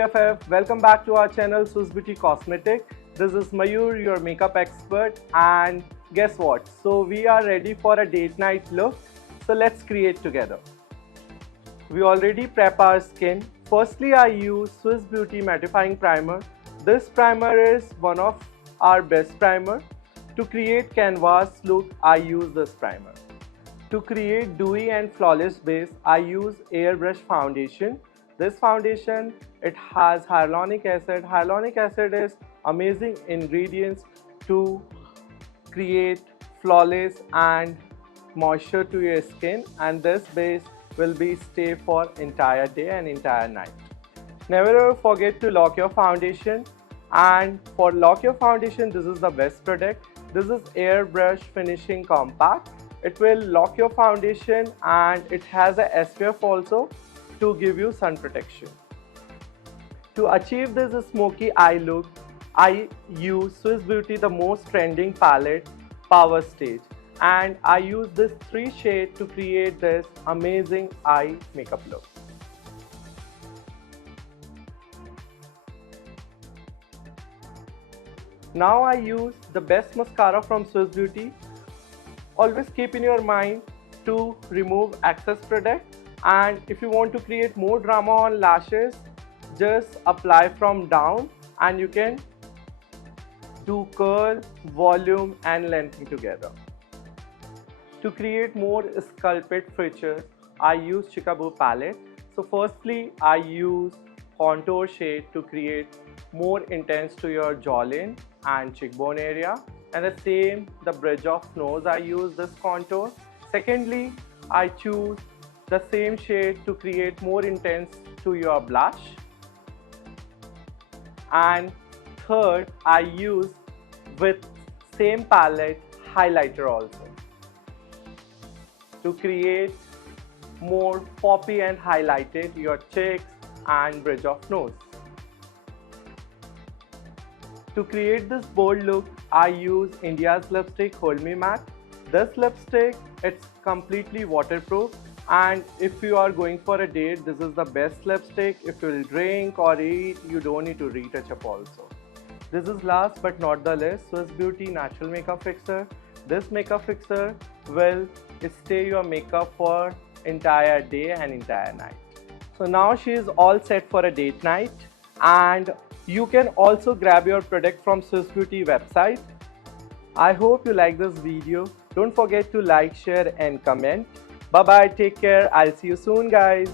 BFF, welcome back to our channel Swiss Beauty Cosmetic. This is Mayur, your makeup expert, and guess what? So we are ready for a date night look. So let's create together. We already prep our skin. Firstly, I use Swiss Beauty Mattifying Primer. This primer is one of our best primer. To create canvas look, I use this primer. To create dewy and flawless base, I use Airbrush foundation. This foundation, it has hyaluronic acid. Hyaluronic acid is amazing ingredients to create flawless and moisture to your skin, and this base will be stay for entire day and entire night. Never ever forget to lock your foundation, and for lock your foundation, this is the best product. This is Airbrush Finishing Compact. It will lock your foundation and it has a SPF also to give you sun protection. To achieve this smoky eye look, I use Swiss Beauty the most trending palette, Power Stage, and I use this 3 shades to create this amazing eye makeup look. Now I use the best mascara from Swiss Beauty. Always keep in your mind to remove excess product, and if you want to create more drama on lashes, just apply from down and you can do curl, volume and lengthening together. To create more sculpted features, I use Eyeshadow Palette. So firstly, I use contour shade to create more intense to your jawline and cheekbone area, and the same the bridge of nose I use this contour. Secondly, I choose the same shade to create more intense to your blush, and third I use with same palette highlighter also to create more poppy and highlighted your cheeks and bridge of nose. To create this bold look, I use India's lipstick Hold Me Matte. This lipstick, it's completely waterproof, and if you are going for a date, this is the best lipstick. If you will drink or eat, you don't need to retouch up also. This is last but not the least, Swiss Beauty Natural Makeup Fixer. This makeup fixer will stay your makeup for entire day and entire night. So now she is all set for a date night, and you can also grab your product from Swiss Beauty website. I hope you like this video. Don't forget to like, share and comment. Bye bye, take care. I'll see you soon guys.